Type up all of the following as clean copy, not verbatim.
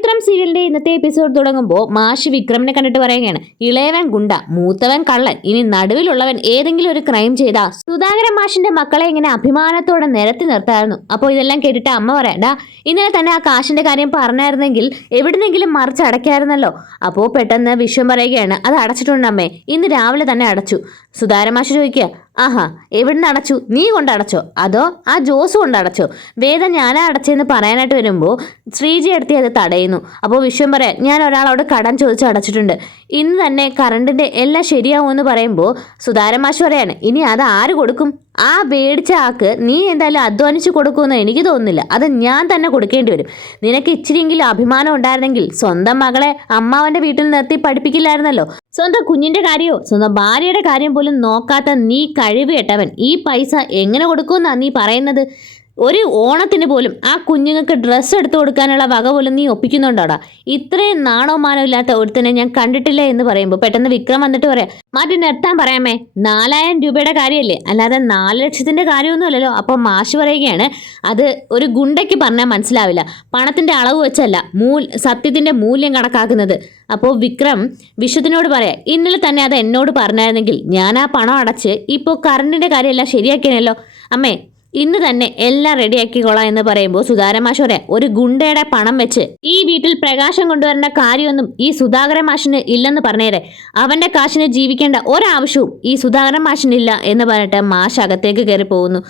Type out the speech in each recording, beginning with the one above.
ചരിത്രം സീരിയലിന്റെ ഇന്നത്തെ എപ്പിസോഡ് തുടങ്ങുമ്പോൾ മാഷ് വിക്രമിനെ കണ്ടിട്ട് പറയുകയാണ്, ഇളയവൻ ഗുണ്ട, മൂത്തവൻ കള്ളൻ, ഇനി നടുവിലുള്ളവൻ ഏതെങ്കിലും ഒരു ക്രൈം ചെയ്താ സുധാകരൻ മാഷിന്റെ മക്കളെ ഇങ്ങനെ അഭിമാനത്തോടെ നിരത്തി നിർത്തായിരുന്നു. അപ്പോൾ ഇതെല്ലാം കേട്ടിട്ട് അമ്മ പറയാ, ഇന്നലെ തന്നെ ആ കാശിന്റെ കാര്യം പറഞ്ഞായിരുന്നെങ്കിൽ എവിടുന്നെങ്കിലും മറിച്ചടയ്ക്കായിരുന്നല്ലോ. അപ്പോൾ പെട്ടെന്ന് വിശ്വം പറയുകയാണ്, അത് അടച്ചിട്ടുണ്ട് അമ്മേ, ഇന്ന് രാവിലെ തന്നെ അടച്ചു. സുധാകരൻ മാഷ് ചോദിക്കുക, ആഹാ, എവിടുന്ന് അടച്ചു? നീ കൊണ്ടടച്ചോ അതോ ആ ജോസ് കൊണ്ടടച്ചോ? വേദ ഞാനാ അടച്ചെന്ന് പറയാനായിട്ട് വരുമ്പോൾ ശ്രീജി എടുത്തി അത് തടയുന്നു. അപ്പോൾ വിശ്വം പറയാൻ, ഞാൻ ഒരാളോട് കടം ചോദിച്ച് അടച്ചിട്ടുണ്ട്, ഇന്ന് തന്നെ കറണ്ടിന്റെ എല്ലാം ശരിയാവുമെന്ന് പറയുമ്പോൾ സുധാകരൻ മാഷ് പറയാണ്, ഇനി അത് ആര് കൊടുക്കും? ആ പേടിച്ച ആൾക്ക് നീ എന്തായാലും അധ്വാനിച്ച് കൊടുക്കുമെന്ന് എനിക്ക് തോന്നുന്നില്ല, അത് ഞാൻ തന്നെ കൊടുക്കേണ്ടി വരും. നിനക്ക് ഇച്ചിരിയെങ്കിലും അഭിമാനം ഉണ്ടായിരുന്നെങ്കിൽ സ്വന്തം മകളെ അമ്മാവന്റെ വീട്ടിൽ നിർത്തി പഠിപ്പിക്കില്ലായിരുന്നല്ലോ. സ്വന്തം കുഞ്ഞിന്റെ കാര്യമോ സ്വന്തം ഭാര്യയുടെ കാര്യം പോലും നോക്കാത്ത നീ കഴിവ് കേട്ടവൻ ഈ പൈസ എങ്ങനെ കൊടുക്കുമെന്നാ നീ പറയുന്നത്? ഒരു ഓണത്തിന് പോലും ആ കുഞ്ഞുങ്ങൾക്ക് ഡ്രസ്സ് എടുത്തു കൊടുക്കാനുള്ള വക പോലും നീ ഒപ്പിക്കുന്നുണ്ടോടാ? ഇത്രയും നാണോ മാനോ ഇല്ലാത്ത ഒരുത്തനെ ഞാൻ കണ്ടിട്ടില്ല എന്ന് പറയുമ്പോൾ പെട്ടെന്ന് വിക്രം വന്നിട്ട് പറയാം, മാറ്റി നിർത്താൻ പറയാമേ, 4000 രൂപയുടെ കാര്യമല്ലേ, അല്ലാതെ 4 ലക്ഷത്തിന്റെ കാര്യമൊന്നും അല്ലല്ലോ. അപ്പോൾ മാഷ് പറയുകയാണ്, അത് ഒരു ഗുണ്ടയ്ക്ക് പറഞ്ഞാൽ മനസ്സിലാവില്ല, പണത്തിന്റെ അളവ് വെച്ചല്ല സത്യത്തിന്റെ മൂല്യം കണക്കാക്കുന്നത്. അപ്പോൾ വിക്രം വിശ്വത്തിനോട് പറയാം, ഇന്നലെ തന്നെ അത് എന്നോട് പറഞ്ഞായിരുന്നെങ്കിൽ ഞാൻ ആ പണം അടച്ച് ഇപ്പോൾ കറണ്ടിന്റെ കാര്യമെല്ലാം ശരിയാക്കിയനല്ലോ. അമ്മേ, ഇന്ന് തന്നെ എല്ലാം റെഡിയാക്കിക്കോളാം എന്ന് പറയുമ്പോൾ സുധാകരൻ മാഷ് പറയാം, ഒരു ഗുണ്ടയുടെ പണം വെച്ച് ഈ വീട്ടിൽ പ്രകാശം കൊണ്ടുവരേണ്ട കാര്യമൊന്നും ഈ സുധാകരൻ മാഷിന് ഇല്ലെന്ന് പറഞ്ഞേരെ. അവന്റെ കാശിന് ജീവിക്കേണ്ട ഒരാവശ്യവും ഈ സുധാകരൻ മാഷിനില്ല എന്ന് പറഞ്ഞിട്ട് മാഷ് അകത്തേക്ക് കയറി പോകുന്നു.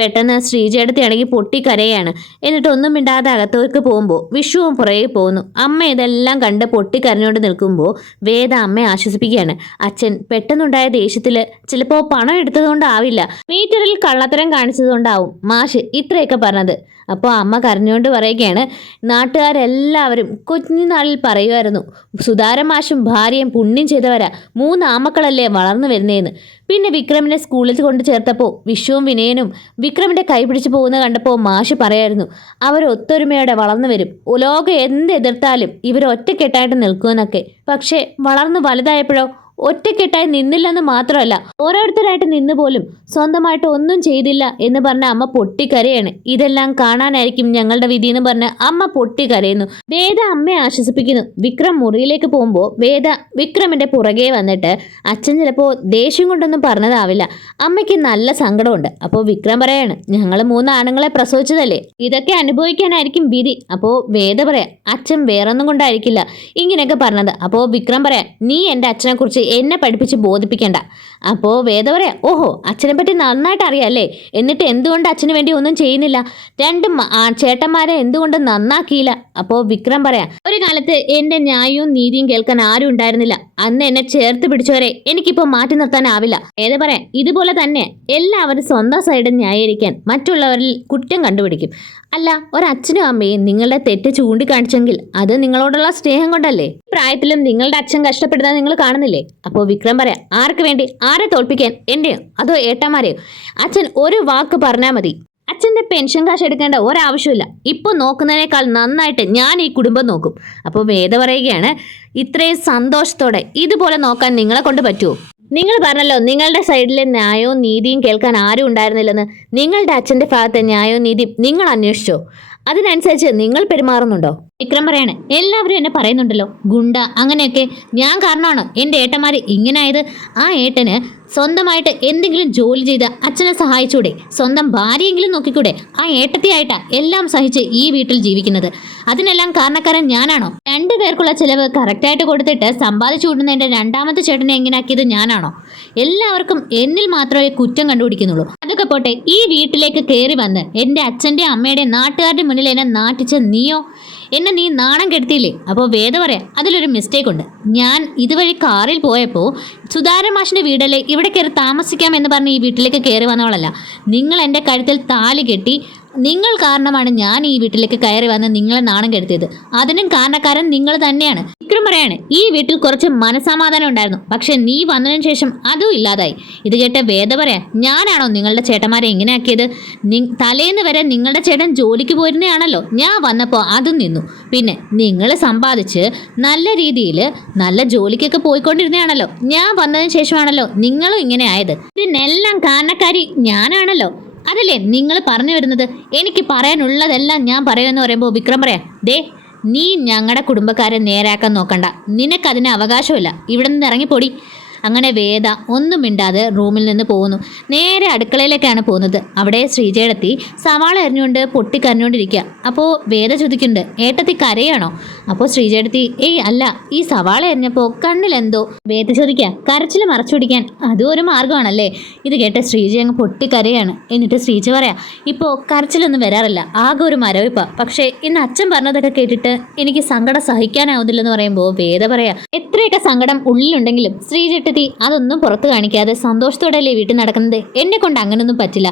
പെട്ടെന്ന് ശ്രീജയെടുത്താണെങ്കിൽ പൊട്ടിക്കരയാണ്. എന്നിട്ട് ഒന്നും മിണ്ടാതെ അകത്തേക്ക് പോകുമ്പോൾ വിഷുവും പുറകെ പോകുന്നു. അമ്മ ഇതെല്ലാം കണ്ട് പൊട്ടിക്കരഞ്ഞുകൊണ്ട് നിൽക്കുമ്പോൾ വേദ അമ്മയെ ആശ്വസിപ്പിക്കുകയാണ്. അച്ഛൻ പെട്ടെന്നുണ്ടായ ദേഷ്യത്തിൽ ചിലപ്പോൾ പണം എടുത്തതുകൊണ്ടാവില്ല, മീറ്ററിൽ കള്ളത്തരം കാണിച്ചതുകൊണ്ട് മാഷ് ഇത്രയൊക്കെ പറഞ്ഞത്. അപ്പോൾ അമ്മ കരഞ്ഞുകൊണ്ട് പറയുകയാണ്, നാട്ടുകാരെല്ലാവരും കുഞ്ഞുനാളിൽ പറയുമായിരുന്നു, സുധാകരൻ മാഷും ഭാര്യയും പുണ്യം ചെയ്തവരാ, 3 ആമക്കളല്ലേ വളർന്നു വരുന്നതെന്ന്. പിന്നെ വിക്രമിനെ സ്കൂളിൽ കൊണ്ട് ചേർത്തപ്പോൾ വിശ്വവും വിനയനും വിക്രമിന്റെ കൈ പിടിച്ചു പോകുന്ന കണ്ടപ്പോൾ മാഷ് പറയായിരുന്നു, അവർ ഒത്തൊരുമയോടെ വളർന്നു വരും, ലോകം എന്ത് എതിർത്താലും ഇവർ ഒറ്റക്കെട്ടായിട്ട് നിൽക്കുമെന്നൊക്കെ. പക്ഷേ വളർന്നു വലുതായപ്പോഴോ ഒറ്റക്കെട്ടായി നിന്നില്ലെന്ന് മാത്രമല്ല, ഓരോരുത്തരായിട്ട് നിന്ന് പോലും സ്വന്തമായിട്ട് ഒന്നും ചെയ്തില്ല എന്ന് പറഞ്ഞ അമ്മ പൊട്ടിക്കരയാണ്. ഇതെല്ലാം കാണാനായിരിക്കും ഞങ്ങളുടെ വിധി എന്ന് പറഞ്ഞ് അമ്മ പൊട്ടിക്കരയുന്നു. വേദ അമ്മയെ ആശ്വസിപ്പിക്കുന്നു. വിക്രം മുറിയിലേക്ക് പോകുമ്പോൾ വേദ വിക്രമിന്റെ പുറകെ വന്നിട്ട്, അച്ഛൻ ചിലപ്പോൾ ദേഷ്യം കൊണ്ടൊന്നും പറഞ്ഞതാവില്ല, അമ്മയ്ക്ക് നല്ല സങ്കടമുണ്ട്. അപ്പോൾ വിക്രം പറയാണ്, ഞങ്ങൾ 3 ആണുങ്ങളെ പ്രസവിച്ചതല്ലേ, ഇതൊക്കെ അനുഭവിക്കാനായിരിക്കും വിധി. അപ്പോൾ വേദ പറയാം, അച്ഛൻ വേറൊന്നും കൊണ്ടായിരിക്കില്ല ഇങ്ങനെയൊക്കെ പറഞ്ഞത്. അപ്പോൾ വിക്രം പറയാം, നീ എൻ്റെ അച്ഛനെ കുറിച്ച് എന്നെ പഠിപ്പിച്ച് ബോധിപ്പിക്കണ്ട. അപ്പോൾ വേദ പറയാം, ഓഹോ, അച്ഛനെ പറ്റി നന്നായിട്ട് അറിയാല്ലേ, എന്നിട്ട് എന്തുകൊണ്ട് അച്ഛന് വേണ്ടി ഒന്നും ചെയ്യുന്നില്ല? 2 ചേട്ടന്മാരെ എന്തുകൊണ്ട് നന്നാക്കിയില്ല? അപ്പോൾ വിക്രം പറയാം, ഒരു കാലത്ത് എൻ്റെ ന്യായവും നീതിയും കേൾക്കാൻ ആരും ഉണ്ടായിരുന്നില്ല, അന്ന് എന്നെ ചേർത്ത് പിടിച്ചവരെ എനിക്കിപ്പോൾ മാറ്റി നിർത്താനാവില്ല. വേദ പറയാം, ഇതുപോലെ തന്നെ എല്ലാവരും സ്വന്തം സൈഡ് ന്യായീകരിക്കാൻ മറ്റുള്ളവരിൽ കുറ്റം കണ്ടുപിടിക്കും. അല്ല, ഒരച്ഛനും അമ്മയും നിങ്ങളുടെ തെറ്റ് ചൂണ്ടിക്കാണിച്ചെങ്കിൽ അത് നിങ്ങളോടുള്ള സ്നേഹം കൊണ്ടല്ലേ? പ്രായത്തിലും നിങ്ങളുടെ അച്ഛൻ കഷ്ടപ്പെടുന്നത് നിങ്ങൾ കാണുന്നില്ലേ? അപ്പോൾ വിക്രം പറയാം, ആർക്ക് വേണ്ടി? ആരെ തോൽപ്പിക്കാൻ? എൻ്റെയോ അതോ ഏട്ടന്മാരെയോ? അച്ഛൻ ഒരു വാക്ക് പറഞ്ഞാൽ മതി, അച്ഛൻ്റെ പെൻഷൻ കാശ് എടുക്കേണ്ട ഒരാവശ്യമില്ല, ഇപ്പോൾ നോക്കുന്നതിനേക്കാൾ നന്നായിട്ട് ഞാൻ ഈ കുടുംബം നോക്കും. അപ്പോൾ വേദ പറയുകയാണ്, ഇത്രയും സന്തോഷത്തോടെ ഇതുപോലെ നോക്കാൻ നിങ്ങളെ കൊണ്ട് പറ്റുമോ? നിങ്ങൾ പറഞ്ഞല്ലോ നിങ്ങളുടെ സൈഡിലെ ന്യായവും നീതിയും കേൾക്കാൻ ആരും ഉണ്ടായിരുന്നില്ലെന്ന്. നിങ്ങളുടെ അച്ഛൻ്റെ ഭാഗത്തെ ന്യായവും നീതിയും നിങ്ങൾ അന്വേഷിച്ചോ? അതിനനുസരിച്ച് നിങ്ങൾ പെരുമാറുന്നുണ്ടോ? വിക്രം പറയാണ്, എല്ലാവരും എന്നെ പറയുന്നുണ്ടല്ലോ ഗുണ്ട അങ്ങനെയൊക്കെ, ഞാൻ കാരണമാണോ എൻ്റെ ഏട്ടന്മാർ ഇങ്ങനായത്? ആ ഏട്ടന് സ്വന്തമായിട്ട് എന്തെങ്കിലും ജോലി ചെയ്ത് അച്ഛനെ സഹായിച്ചൂടെ? സ്വന്തം ഭാര്യയെങ്കിലും നോക്കിക്കൂടെ? ആ ഏട്ടത്തിയായിട്ടാ എല്ലാം സഹിച്ച് ഈ വീട്ടിൽ ജീവിക്കുന്നത്. അതിനെല്ലാം കാരണക്കാരൻ ഞാനാണോ? 2 പേർക്കുള്ള ചിലവ് കറക്റ്റായിട്ട് കൊടുത്തിട്ട് സമ്പാദിച്ചു കൂടുന്ന എൻ്റെ 2ാമത്തെ ചേട്ടനെ എങ്ങനെയാക്കിയത് ഞാനാണോ? എല്ലാവർക്കും എന്നിൽ മാത്രമേ കുറ്റം കണ്ടുപിടിക്കുന്നുള്ളൂ. അതൊക്കെ പോട്ടെ, ഈ വീട്ടിലേക്ക് കയറി വന്ന് എൻ്റെ അച്ഛൻ്റെ അമ്മയുടെ നാട്ടുകാരുടെ മുന്നിൽ എന്നെ നാട്ടിച്ച നീയോ? എന്നെ നീ നാണം കെടുത്തിയില്ലേ? അപ്പോൾ വേദ പറയാം, അതിലൊരു മിസ്റ്റേക്ക് ഉണ്ട്. ഞാൻ ഇതുവഴി കാറിൽ പോയപ്പോൾ സുധാകരൻ മാഷിൻ്റെ വീടല്ലേ, ഇവിടെ കയറി താമസിക്കാം എന്ന് പറഞ്ഞ് ഈ വീട്ടിലേക്ക് കയറി വന്നവളല്ല. നിങ്ങൾ എൻ്റെ കഴുത്തിൽ താലി കെട്ടി, നിങ്ങൾ കാരണമാണ് ഞാൻ ഈ വീട്ടിലേക്ക് കയറി വന്ന് നിങ്ങളെ നാണം കെടുത്തിയത്. അതിനും കാരണക്കാരൻ നിങ്ങൾ തന്നെയാണ്. വിക്രം പറയാണ്, ഈ വീട്ടിൽ കുറച്ച് മനസമാധാനം ഉണ്ടായിരുന്നു, പക്ഷെ നീ വന്നതിന് ശേഷം അതും ഇല്ലാതായി. ഇത് കേട്ട വേദ പറയാം, ഞാനാണോ നിങ്ങളുടെ ചേട്ടന്മാരെ എങ്ങനെയാക്കിയത്? തലേന്ന് വരെ നിങ്ങളുടെ ചേട്ടൻ ജോലിക്ക് പോയിരുന്നതാണല്ലോ, ഞാൻ വന്നപ്പോൾ അതും നിന്നു. പിന്നെ നിങ്ങൾ സമ്പാദിച്ച് നല്ല രീതിയിൽ നല്ല ജോലിക്കൊക്കെ പോയിക്കൊണ്ടിരുന്നതാണല്ലോ, ഞാൻ വന്നതിന് ശേഷമാണല്ലോ നിങ്ങളും ഇങ്ങനെ ആയത്. ഇതിനെല്ലാം കാരണക്കാരി ഞാനാണല്ലോ. അതല്ലേ നിങ്ങൾ പറഞ്ഞു വരുന്നത്? എനിക്ക് പറയാനുള്ളതെല്ലാം ഞാൻ പറയുമെന്ന് പറയുമ്പോൾ വിക്രം പറയാം, ദേ നീ ഞങ്ങളുടെ കുടുംബക്കാരെ നേരാക്കാൻ നോക്കണ്ട, നിനക്കതിന് അവകാശമില്ല, ഇവിടെ നിന്ന് ഇറങ്ങിപ്പോടി. അങ്ങനെ വേദ ഒന്നും മിണ്ടാതെ റൂമിൽ നിന്ന് പോകുന്നു. നേരെ അടുക്കളയിലേക്കാണ് പോകുന്നത്. അവിടെ ശ്രീജേടത്തി സവാള എറിഞ്ഞുകൊണ്ട് പൊട്ടിക്കരഞ്ഞുകൊണ്ടിരിക്കുക. അപ്പോൾ വേദ ചോദിക്കുന്നുണ്ട്, ഏട്ടത്തി കരയാണോ? അപ്പോൾ ശ്രീജേടത്തി അല്ല, ഈ സവാള എറിഞ്ഞപ്പോൾ കണ്ണിലെന്തോ. വേദ ചോദിക്കുക, കരച്ചിൽ മറച്ചു പിടിക്കാൻ അതും ഒരു മാർഗമാണല്ലേ? ഇത് കേട്ട് ശ്രീജ അങ്ങ് പൊട്ടിക്കരയാണ്. എന്നിട്ട് ശ്രീജ പറയാ, ഇപ്പോൾ കരച്ചിലൊന്നും വരാറില്ല, ആകെ ഒരു മരവിപ്പ. പക്ഷേ ഇന്ന് അച്ഛൻ പറഞ്ഞതൊക്കെ കേട്ടിട്ട് എനിക്ക് സങ്കടം സഹിക്കാനാവുന്നില്ലെന്ന് പറയുമ്പോൾ വേദ പറയാ, എത്രയൊക്കെ സങ്കടം ഉള്ളിലുണ്ടെങ്കിലും ശ്രീജേട്ടത്തി അതൊന്നും പുറത്ത് കാണിക്കാതെ സന്തോഷത്തോടെയല്ലേ വീട്ടിൽ നടക്കുന്നത്. എന്നെ കൊണ്ട് അങ്ങനൊന്നും പറ്റില്ല.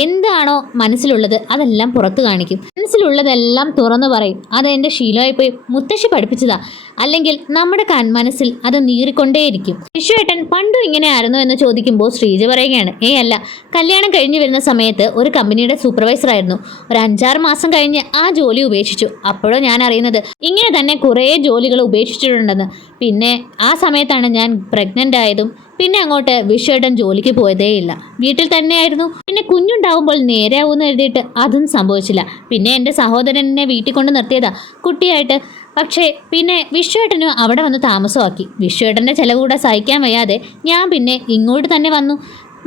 എന്താണോ മനസ്സിലുള്ളത് അതെല്ലാം പുറത്ത് കാണിക്കും. മനസ്സിലുള്ളതെല്ലാം തുറന്നു പറയും. അത് എൻ്റെ ശീലമായി പോയി മുത്തശ്ശി പഠിപ്പിച്ചതാ. അല്ലെങ്കിൽ നമ്മുടെ മനസ്സിൽ അത് നീറിക്കൊണ്ടേയിരിക്കും. വിശ്വേട്ടൻ പണ്ടും ഇങ്ങനെയായിരുന്നു എന്ന് ചോദിക്കുമ്പോൾ ശ്രീജ പറയുകയാണ്, അല്ല, കല്യാണം കഴിഞ്ഞ് വരുന്ന സമയത്ത് ഒരു കമ്പനിയുടെ സൂപ്പർവൈസർ ആയിരുന്നു. ഒരു 5-6 മാസം കഴിഞ്ഞ് ആ ജോലി ഉപേക്ഷിച്ചു. അപ്പോഴോ ഞാൻ അറിയുന്നത് ഇങ്ങനെ തന്നെ കുറേ ജോലികൾ ഉപേക്ഷിച്ചിട്ടുണ്ടെന്ന്. പിന്നെ ആ സമയത്താണ് ഞാൻ പ്രഗ്നൻ്റ് ആയതും. പിന്നെ അങ്ങോട്ട് വിശ്വേട്ടൻ ജോലിക്ക് പോയതേയില്ല, വീട്ടിൽ തന്നെയായിരുന്നു. പിന്നെ കുഞ്ഞുണ്ടാവുമ്പോൾ നേരെയാവുമെന്ന് എഴുതിയിട്ട് അതും സംഭവിച്ചില്ല. പിന്നെ എൻ്റെ സഹോദരൻ എന്നെ വീട്ടിൽ കൊണ്ട് നിർത്തിയതാ കുട്ടിയായിട്ട്. പക്ഷേ പിന്നെ വിശ്വേട്ടനും അവിടെ വന്ന് താമസമാക്കി. വിശ്വേട്ടൻ്റെ ചിലവ് കൂടെ സഹിക്കാൻ വയ്യാതെ ഞാൻ പിന്നെ ഇങ്ങോട്ട് തന്നെ വന്നു.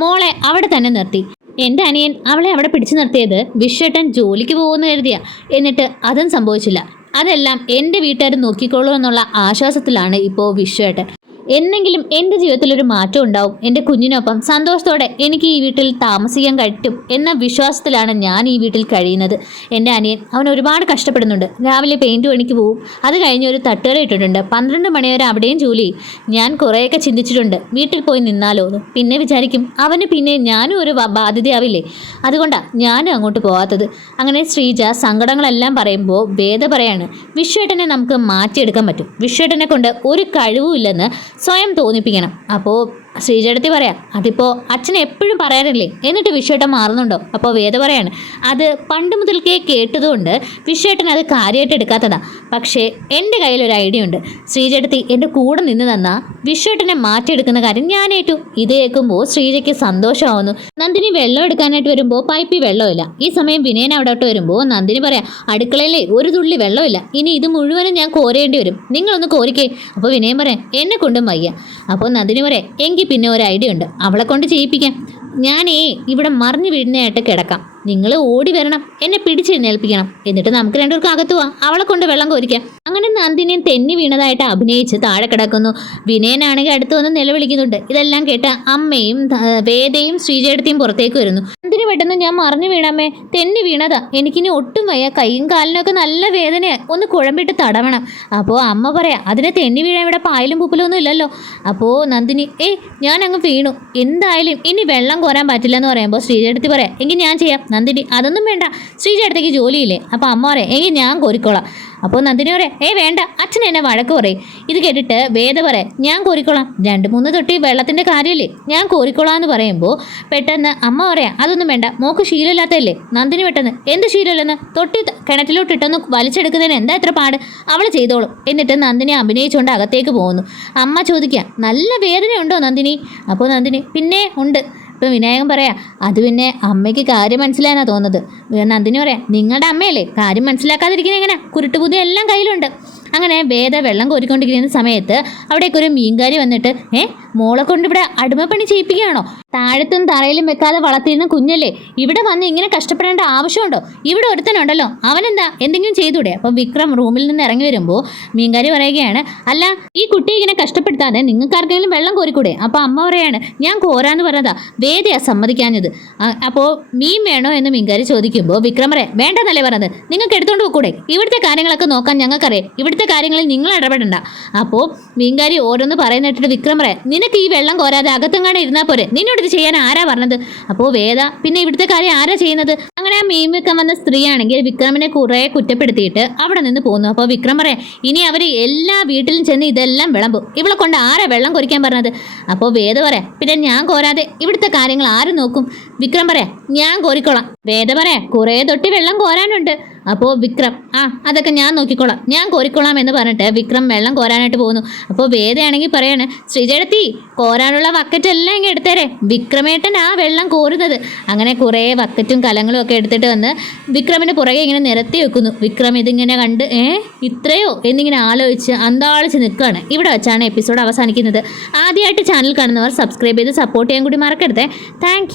മോളെ അവിടെ തന്നെ നിർത്തി. എൻ്റെ അനിയൻ അവളെ അവിടെ പിടിച്ചു നിർത്തിയത് വിശ്വേട്ടൻ ജോലിക്ക് പോകുമെന്ന് കരുതിയ. എന്നിട്ട് അതും സംഭവിച്ചില്ല. അതെല്ലാം എൻ്റെ വീട്ടുകാർ നോക്കിക്കോളൂ എന്നുള്ള ആശ്വാസത്തിലാണ് ഇപ്പോൾ വിശ്വേട്ടൻ. എന്നെങ്കിലും എൻ്റെ ജീവിതത്തിലൊരു മാറ്റം ഉണ്ടാവും, എൻ്റെ കുഞ്ഞിനൊപ്പം സന്തോഷത്തോടെ എനിക്ക് ഈ വീട്ടിൽ താമസിക്കാൻ പറ്റും എന്ന വിശ്വാസത്തിലാണ് ഞാൻ ഈ വീട്ടിൽ കഴിയുന്നത്. എൻ്റെ അനിയൻ അവൻ ഒരുപാട് കഷ്ടപ്പെടുന്നുണ്ട്. രാവിലെ പെയിൻറ്റ് പണിക്ക് പോവും, അത് കഴിഞ്ഞ് ഒരു തട്ടുകട ഇട്ടിട്ടുണ്ട്. 12 മണി വരെ അവിടെയും ജോലി ചെയ്യും. ഞാൻ കുറേയൊക്കെ ചിന്തിച്ചിട്ടുണ്ട് വീട്ടിൽ പോയി നിന്നാലോ എന്ന്. പിന്നെ വിചാരിക്കും അവന് പിന്നെ ഞാനും ഒരു ബാധ്യതയാവില്ലേ, അതുകൊണ്ടാണ് ഞാനും അങ്ങോട്ട് പോകാത്തത്. അങ്ങനെ ശ്രീജ സങ്കടങ്ങളെല്ലാം പറയുമ്പോൾ വേദ പറയാണ്, വിശ്വേട്ടനെ നമുക്ക് മാറ്റിയെടുക്കാൻ പറ്റും. വിശ്വേട്ടനെ കൊണ്ട് ഒരു കഴിവുമില്ലെന്ന് സ്വയം തോന്നിപ്പിക്കണം. അപ്പോൾ ശ്രീജേടത്തി പറയാം, അതിപ്പോൾ അച്ഛൻ എപ്പോഴും പറയാറില്ലേ, എന്നിട്ട് വിശ്വേട്ടൻ മാറുന്നുണ്ടോ? അപ്പോൾ വേദ പറയാണ്, അത് പണ്ട് മുതൽക്കേ കേട്ടതുകൊണ്ട് വിശ്വേട്ടൻ അത് കാര്യമായിട്ട് എടുക്കാത്തതാ. പക്ഷേ എൻ്റെ കയ്യിലൊരു ഐഡിയ ഉണ്ട്. ശ്രീജേടത്തി എൻ്റെ കൂടെ നിന്ന് തന്നാൽ വിശ്വേട്ടനെ മാറ്റിയെടുക്കുന്ന കാര്യം ഞാൻ ഏറ്റു. ഇത് കേൾക്കുമ്പോൾ ശ്രീജയ്ക്ക് സന്തോഷമാവുന്നു. നന്ദിനി വെള്ളം എടുക്കാനായിട്ട് വരുമ്പോൾ പൈപ്പിൽ വെള്ളമില്ല. ഈ സമയം വിനയൻ അവിടോട്ട് വരുമ്പോൾ നന്ദിനി പറയാം, അടുക്കളയിലെ ഒരു തുള്ളി വെള്ളമില്ല, ഇനി ഇത് മുഴുവനും ഞാൻ കോരേണ്ടി വരും, നിങ്ങളൊന്ന് കോരിക്കേ. അപ്പോൾ വിനയൻ പറയാം, എന്നെ കൊണ്ടും വയ്യ. അപ്പോൾ നന്ദിനി പറയാം, എങ്കിൽ പിന്നെ ഒരു ഐഡിയ ഉണ്ട്, അവളെ കൊണ്ട് ചെയ്യിപ്പിക്കാം. ഞാനേ ഇവിടെ മറിഞ്ഞു വീഴുന്നതായിട്ട് കിടക്കാം, നിങ്ങൾ ഓടി വരണം, എന്നെ പിടിച്ചെഴുന്നേൽപ്പിക്കണം, എന്നിട്ട് നമുക്ക് രണ്ടുപേർക്കും അകത്ത് പോവാം, അവളെ കൊണ്ട് വെള്ളം കോരിക്കാം. അങ്ങനെ നന്ദിനിയും തെന്നി വീണതായിട്ട് അഭിനയിച്ച് താഴെ കിടക്കുന്നു. വിനയനാണെങ്കിൽ അടുത്ത് വന്ന് നിലവിളിക്കുന്നുണ്ട്. ഇതെല്ലാം കേട്ട അമ്മയും വേദയും ശ്രീജേടത്തിയും പുറത്തേക്ക് വരുന്നു. നന്ദിനി പെട്ടെന്ന്, ഞാൻ മറിഞ്ഞു വീണമ്മേ, തെന്നി വീണതാ, എനിക്കിനി ഒട്ടും വയ്യ, കൈയും കാലിനൊക്കെ നല്ല വേദനയാണ്, ഒന്ന് കുഴമ്പിട്ട് തടവണം. അപ്പോൾ അമ്മ പറയാം, അതിനെ തെന്നി വീഴാൻ ഇവിടെ പായലും പൂപ്പലൊന്നും ഇല്ലല്ലോ. അപ്പോൾ നന്ദിനി, ഞാൻ അങ്ങ് വീണു, എന്തായാലും ഇനി വെള്ളം കോരാൻ പറ്റില്ലെന്ന് പറയുമ്പോൾ ശ്രീജേടത്തി പറയാം, എങ്കിൽ ഞാൻ ചെയ്യാം. നന്ദിനി, അതൊന്നും വേണ്ട, ശ്രീജേടത്തേക്ക് ജോലിയില്ലേ. അപ്പോൾ അമ്മ പറയാം, എങ്കിൽ ഞാൻ കോരിക്കോളാം. അപ്പോൾ നന്ദിനി പറയാം, വേണ്ട, അച്ഛൻ എന്നെ വഴക്ക് പറയും. ഇത് കേട്ടിട്ട് വേദ പറയാം, ഞാൻ കോരിക്കോളാം, 2-3 തൊട്ടി വെള്ളത്തിൻ്റെ കാര്യമില്ലേ, ഞാൻ കോരിക്കോളാം എന്ന് പറയുമ്പോൾ പെട്ടെന്ന് അമ്മ പറയാം, അതൊന്നും വേണ്ട, മോക്ക് ശീലമില്ലാത്തല്ലേ. നന്ദിനി പെട്ടെന്ന്, എന്ത് ശീലമില്ലെന്ന്, തൊട്ടി കിണറ്റിലോട്ടിട്ടൊന്ന് വലിച്ചെടുക്കുന്നതിന് എന്താ എത്ര പാട്, അവൾ ചെയ്തോളും. എന്നിട്ട് നന്ദിനി അഭിനയിച്ചുകൊണ്ട് അകത്തേക്ക് പോകുന്നു. അമ്മ ചോദിക്കുക, നല്ല വേദനയുണ്ടോ നന്ദിനി? അപ്പോൾ നന്ദിനി, പിന്നെ ഉണ്ട്. ഇപ്പം വിനായകൻ പറയാം, അത് പിന്നെ അമ്മയ്ക്ക് കാര്യം മനസ്സിലായെന്നാണ് തോന്നുന്നത്. നന്ദിനി പറയാം, നിങ്ങളുടെ അമ്മയല്ലേ, കാര്യം മനസ്സിലാക്കാതിരിക്കുന്നത് എങ്ങനെ, കുരുട്ടുബുദ്ധി എല്ലാം കയ്യിലുണ്ട്. അങ്ങനെ വേദ വെള്ളം കോരിക്കൊണ്ടിരിക്കുന്ന സമയത്ത് അവിടേക്കൊരു മീൻകാരി വന്നിട്ട്, മോളെ കൊണ്ട് ഇവിടെ അടിമപ്പണി ചെയ്യിപ്പിക്കുകയാണോ? താഴത്തും തറയിലും വെക്കാതെ വളർത്തിയിരുന്ന കുഞ്ഞല്ലേ, ഇവിടെ വന്ന് ഇങ്ങനെ കഷ്ടപ്പെടേണ്ട ആവശ്യമുണ്ടോ? ഇവിടെ ഒരുത്തനുണ്ടല്ലോ, അവനെന്താ എന്തെങ്കിലും ചെയ്തൂടെ? അപ്പം വിക്രം റൂമിൽ നിന്ന് ഇറങ്ങി വരുമ്പോൾ മീൻകാരി പറയുകയാണ്, അല്ല, ഈ കുട്ടിയെ ഇങ്ങനെ കഷ്ടപ്പെടുത്താതെ നിങ്ങൾക്ക് ആർക്കെങ്കിലും വെള്ളം കോരിക്കൂടെ? അപ്പോൾ അമ്മ പറയാണ്, ഞാൻ കോരാന്ന് പറഞ്ഞതാ, വേദയാ സമ്മതിക്കാഞ്ഞത്. അപ്പോൾ മീൻ വേണോ എന്ന് മീൻകാരി ചോദിക്കുമ്പോൾ വിക്രം പറയാം, വേണ്ടെന്നല്ലേ പറഞ്ഞത്, നിങ്ങൾക്ക് എടുത്തോണ്ട് പോക്കൂടെ, ഇവിടുത്തെ കാര്യങ്ങളൊക്കെ നോക്കാൻ ഞങ്ങൾക്കറിയാം, ഇവിടുത്തെ കാര്യങ്ങളിൽ നിങ്ങൾ ഇടപെടണ്ട. അപ്പോൾ മീൻകാരി ഓരോന്ന് പറയുന്നിട്ട് വിക്രം പറയാം, നിനക്ക് ഈ വെള്ളം കോരാതെ അകത്തെങ്ങാനും ഇരുന്നാൽ പോരെ, നിന്നോട് ഇത് ചെയ്യാൻ ആരാ പറഞ്ഞത്? അപ്പോൾ വേദ, പിന്നെ ഇവിടുത്തെ കാര്യം ആരാ ചെയ്യുന്നത്? അങ്ങനെ ആ മീൻ വിൽക്കാൻ വന്ന സ്ത്രീയാണെങ്കിൽ വിക്രമിനെ കുറേ കുറ്റപ്പെടുത്തിയിട്ട് അവിടെ നിന്ന് പോകുന്നു. അപ്പോൾ വിക്രം പറയാം, ഇനി അവർ എല്ലാ വീട്ടിലും ചെന്ന് ഇതെല്ലാം വിളമ്പും, ഇവളെ കൊണ്ട് ആരാ വെള്ളം കോരിക്കാൻ പറഞ്ഞത്? അപ്പോൾ വേദ പറയാം, പിന്നെ ഞാൻ കോരാതെ ഇവിടുത്തെ കാര്യങ്ങൾ ആര് നോക്കും? വിക്രം പറയാ ഞാൻ കോരിക്കോളാം. വേദ പറയാ കുറേ തൊട്ടി വെള്ളം കോരാനുണ്ട്. അപ്പോൾ വിക്രം അതൊക്കെ ഞാൻ നോക്കിക്കോളാം, ഞാൻ കോരിക്കോളാം എന്ന് പറഞ്ഞിട്ട് വിക്രം വെള്ളം കോരാനായിട്ട് പോകുന്നു. അപ്പോൾ വേദയാണെങ്കിൽ പറയാണ്, ശ്രീജടത്തി കോരാനുള്ള ബക്കറ്റ് എല്ലാം ഇങ്ങനെ എടുത്തേരെ, വിക്രമേട്ടൻ ആ വെള്ളം കോരുന്നത്. അങ്ങനെ കുറേ ബക്കറ്റും കലങ്ങളും ഒക്കെ എടുത്തിട്ട് വന്ന് വിക്രമിൻ്റെ പുറകെ ഇങ്ങനെ നിരത്തി വെക്കുന്നു. വിക്രം ഇതിങ്ങനെ കണ്ട് ഇത്രയോ എന്നിങ്ങനെ ആലോചിച്ച് അന്താളിച്ച് നിൽക്കുകയാണ്. ഇവിടെ വെച്ചാണ് എപ്പിസോഡ് അവസാനിക്കുന്നത്. ആദ്യമായിട്ട് ചാനൽ കാണുന്നവർ സബ്സ്ക്രൈബ് ചെയ്ത് സപ്പോർട്ട് ചെയ്യാൻ കൂടി മറക്കരുത്. താങ്ക്